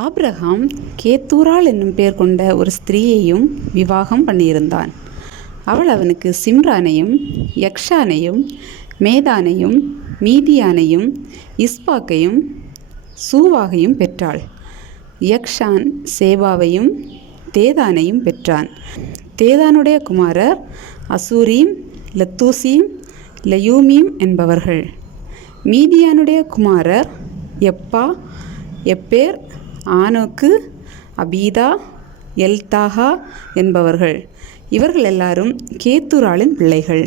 Abraham கேத்தூராள் என்னும் பெயர் கொண்ட ஒரு ஸ்திரீயையும் விவாகம் பண்ணியிருந்தான். அவள் அவனுக்கு சிம்ரானையும் யக்ஷானையும் மேதானையும் மீதியானையும் இஸ்பாக்கையும் சூவாகையும் பெற்றாள். யக்ஷான் சேபாவையும் தேதானையும் பெற்றான். தேதானுடைய குமாரர் அசூரீம் லத்தூசீம் லயூமீம் என்பவர்கள். மீதியானுடைய குமாரர் எப்பா எப்பேர் ஆனோக்கு அபீதா எல்தாகா என்பவர்கள். இவர்கள் எல்லாரும் கேத்தூராளின் பிள்ளைகள்.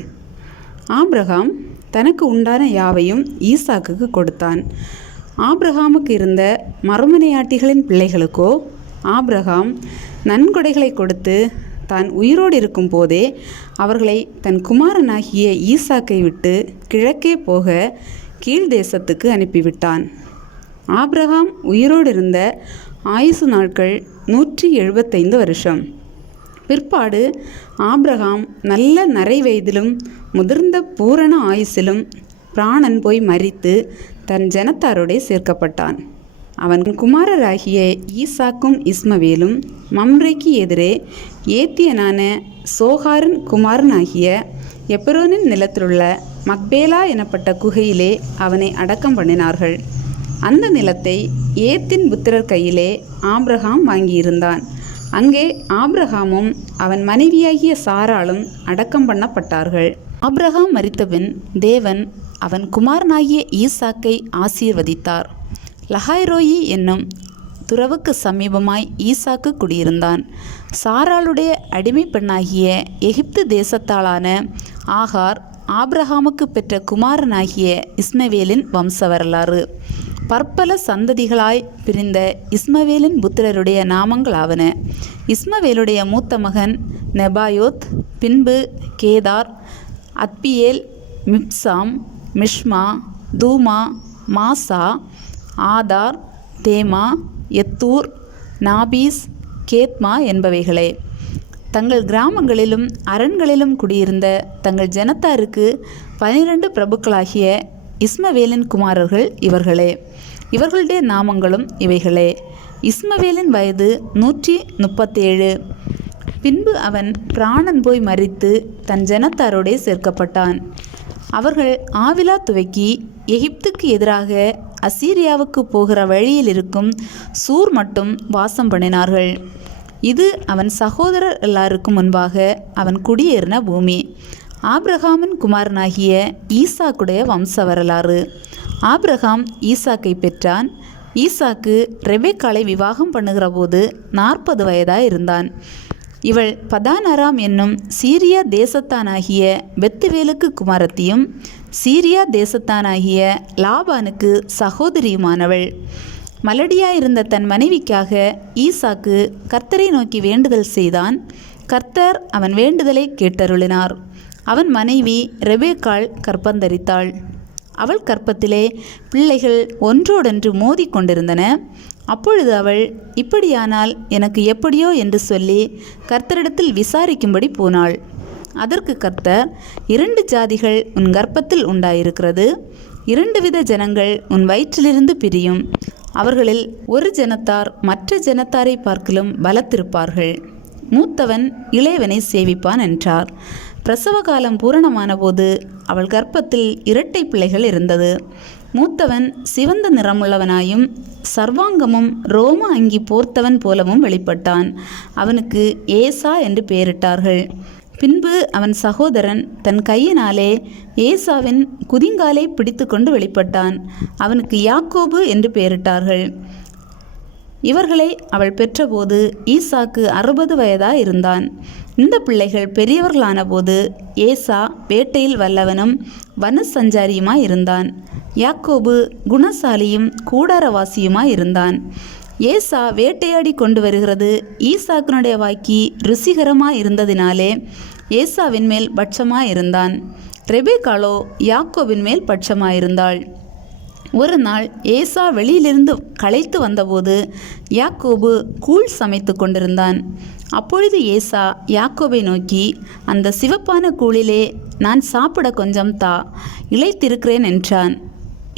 ஆபிரகாம் தனக்கு உண்டான யாவையும் ஈசாக்குக்கு கொடுத்தான். ஆபிரகாமுக்கு இருந்த மறுமனையாட்டிகளின் பிள்ளைகளுக்கோ ஆபிரகாம் நன்கொடைகளை கொடுத்து தான் உயிரோடு இருக்கும் போதே அவர்களை தன் குமாரனாகிய ஈசாக்கை விட்டு கிழக்கே போக கீழ்தேசத்துக்கு அனுப்பிவிட்டான். ஆபிரகாம் உயிரோடு இருந்த ஆயுசு நாட்கள் 175 வருஷம். பிற்பாடு ஆபிரகாம் நல்ல நரை வயதிலும் முதிர்ந்த பூரண ஆயுசிலும் பிராணன் போய் மரித்து தன் ஜனத்தாரோடே சேர்க்கப்பட்டான். அவன் குமாரராகிய ஈசாக்கும் இஸ்மவேலும் மம்ரேக்கு எதிரே ஏத்தியனான சோகாரின் குமாரனாகிய எப்ரோனின் நிலத்திலுள்ள மக்பேலா எனப்பட்ட குகையிலே அவனை அடக்கம் பண்ணினார்கள். அந்த நிலத்தை ஏத்தின் புத்திரர் கையிலே ஆபிரகாம் வாங்கியிருந்தான். அங்கே ஆபிரகாமும் அவன் மனைவியாகிய சாராளும் அடக்கம் பண்ணப்பட்டார்கள். ஆபிரகாம் மரித்தபின் தேவன் அவன் குமாரனாகிய ஈசாக்கை ஆசீர்வதித்தார். லஹாய்ரோயி என்னும் துறவுக்கு சமீபமாய் ஈசாக்கு குடியிருந்தான். சாராளுடைய அடிமை பெண்ணாகிய எகிப்து தேசத்தாளான ஆகார் ஆபிரகாமுக்கு பெற்ற குமாரனாகிய இஸ்மவேலின் வம்ச வரலாறு. பற்பல சந்ததிகளாய் பிரிந்த இஸ்மவேலின் புத்திரருடைய நாமங்களாவன. இஸ்மவேலுடைய மூத்த மகன் நெபாயோத், பின்பு கேதார், அத்பியேல், மிப்சாம், மிஷ்மா, தூமா, மாசா, ஆதார், தேமா, எத்தூர், நாபீஸ், கேத்மா என்பவைகளே. தங்கள் கிராமங்களிலும் அரண்களிலும் குடியிருந்த தங்கள் ஜனத்தாருக்கு 12 பிரபுக்களாகிய இஸ்மவேலின் குமாரர்கள் இவர்களே. இவர்களுடைய நாமங்களும் இவைகளே. இஸ்மவேலின் வயது 137. பின்பு அவன் பிராணன் போய் மரித்து தன் ஜனத்தாரோடே சேர்க்கப்பட்டான். அவர்கள் ஆவிலா துவக்கி எகிப்துக்கு எதிராக அசீரியாவுக்கு போகிற வழியில் இருக்கும் சூர் மட்டும் வாசம் பண்ணினார்கள். இது அவன் சகோதரர் எல்லாருக்கும் முன்பாக அவன் குடியேறின பூமி. ஆபிரகாமின் குமாரனாகிய ஈசாக்குடைய வம்ச வரலாறு. ஆபிரகாம் ஈசாக்கை பெற்றான். ஈசாக்கு ரெபெக்காளை விவாகம் பண்ணுகிற போது 40 வயதாய் இருந்தான். இவள் பதான் அராம் என்னும் சீரியா தேசத்தானாகிய பெத்துவேலுக்கு குமாரத்தியும் சீரியா தேசத்தானாகிய லாபானுக்கு சகோதரியுமானவள். மலடியாயிருந்த தன் மனைவிக்காக ஈசாக்கு கர்த்தரை நோக்கி வேண்டுதல் செய்தான். கர்த்தர் அவன் வேண்டுதலை கேட்டருளினார். அவன் மனைவி ரெபெக்காள் கற்பந்தரித்தாள். அவள் கற்பத்திலே பிள்ளைகள் ஒன்றோடொன்று மோதி கொண்டிருந்தன. அப்பொழுது அவள், இப்படியானால் எனக்கு எப்படியோ என்று சொல்லி கர்த்தரிடத்தில் விசாரிக்கும்படி போனாள். அதற்கு கர்த்தர், 2 ஜாதிகள் உன் கர்ப்பத்தில் உண்டாயிருக்கிறது, 2 வித ஜனங்கள் உன் வயிற்றிலிருந்து பிரியும், அவர்களில் ஒரு ஜனத்தார் மற்ற ஜனத்தாரை பார்க்கிலும் பலத்திருப்பார்கள், மூத்தவன் இளையவனை சேவிப்பான் என்றார். பிரசவ காலம் பூரணமான போது அவள் கர்ப்பத்தில் 2 பிள்ளைகள் இருந்தது. மூத்தவன் சிவந்த நிறமுள்ளவனாயும் சர்வாங்கமும் ரோம அங்கி போர்த்தவன் போலவும் வெளிப்பட்டான். அவனுக்கு ஏசா என்று பெயரிட்டார்கள். பின்பு அவன் சகோதரன் தன் கையினாலே ஏசாவின் குதிங்காலை பிடித்து கொண்டு வெளிப்பட்டான். அவனுக்கு யாக்கோபு என்று பெயரிட்டார்கள். இவர்களை அவள் பெற்றபோது ஈசாக்கு 60 வயதாய் இருந்தான். இந்த பிள்ளைகள் பெரியவர்களான போது ஏசா வேட்டையில் வல்லவனும் வனசஞ்சாரியுமாய் இருந்தான். யாக்கோபு குணசாலியும் கூடாரவாசியுமாய் இருந்தான். ஏசா வேட்டையாடி கொண்டு வருகிறது ஈசாக்கினுடைய வாய்க்கு ருசிகரமாய் இருந்ததினாலே ஏசாவின் மேல் பட்சமாயிருந்தான். ரெபெக்காளோ யாக்கோபின் மேல் பட்சமாயிருந்தாள். ஒரு நாள் ஏசா வெளியிலிருந்து களைத்து வந்தபோது யாக்கோபு கூழ் சமைத்து கொண்டிருந்தான். அப்பொழுது ஏசா யாக்கோபை நோக்கி, அந்த சிவப்பான கூழிலே நான் சாப்பிட கொஞ்சம் தா, இளைத்திருக்கிறேன் என்றான்.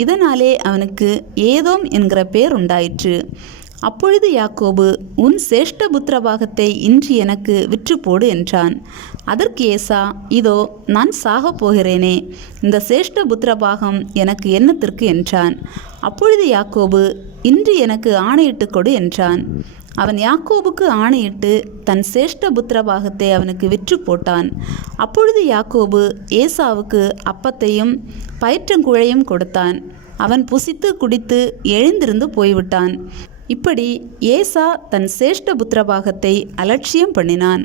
இதனாலே அவனுக்கு ஏதோம் என்கிற பேர் உண்டாயிற்று. அப்பொழுது யாக்கோபு, உன் சேஷ்ட புத்திரபாகத்தை இன்று எனக்கு விற்றுப்போடு என்றான். அதற்கு ஏசா, இதோ நான் சாகப் போகிறேனே, இந்த சேஷ்ட புத்திரபாகம் எனக்கு என்னத்திற்கு என்றான். அப்பொழுது யாக்கோபு, இன்று எனக்கு ஆணையிட்டு கொடு என்றான். அவன் யாக்கோபுக்கு ஆணையிட்டு தன் சேஷ்ட புத்திரபாகத்தை அவனுக்கு விற்று போட்டான். அப்பொழுது யாக்கோபு ஏசாவுக்கு அப்பத்தையும் பயிற்றங்குழையும் கொடுத்தான். அவன் புசித்து குடித்து எழுந்திருந்து போய்விட்டான். இப்படி ஏசா தன் சேஷ்ட புத்திரபாகத்தை அலட்சியம் பண்ணினான்.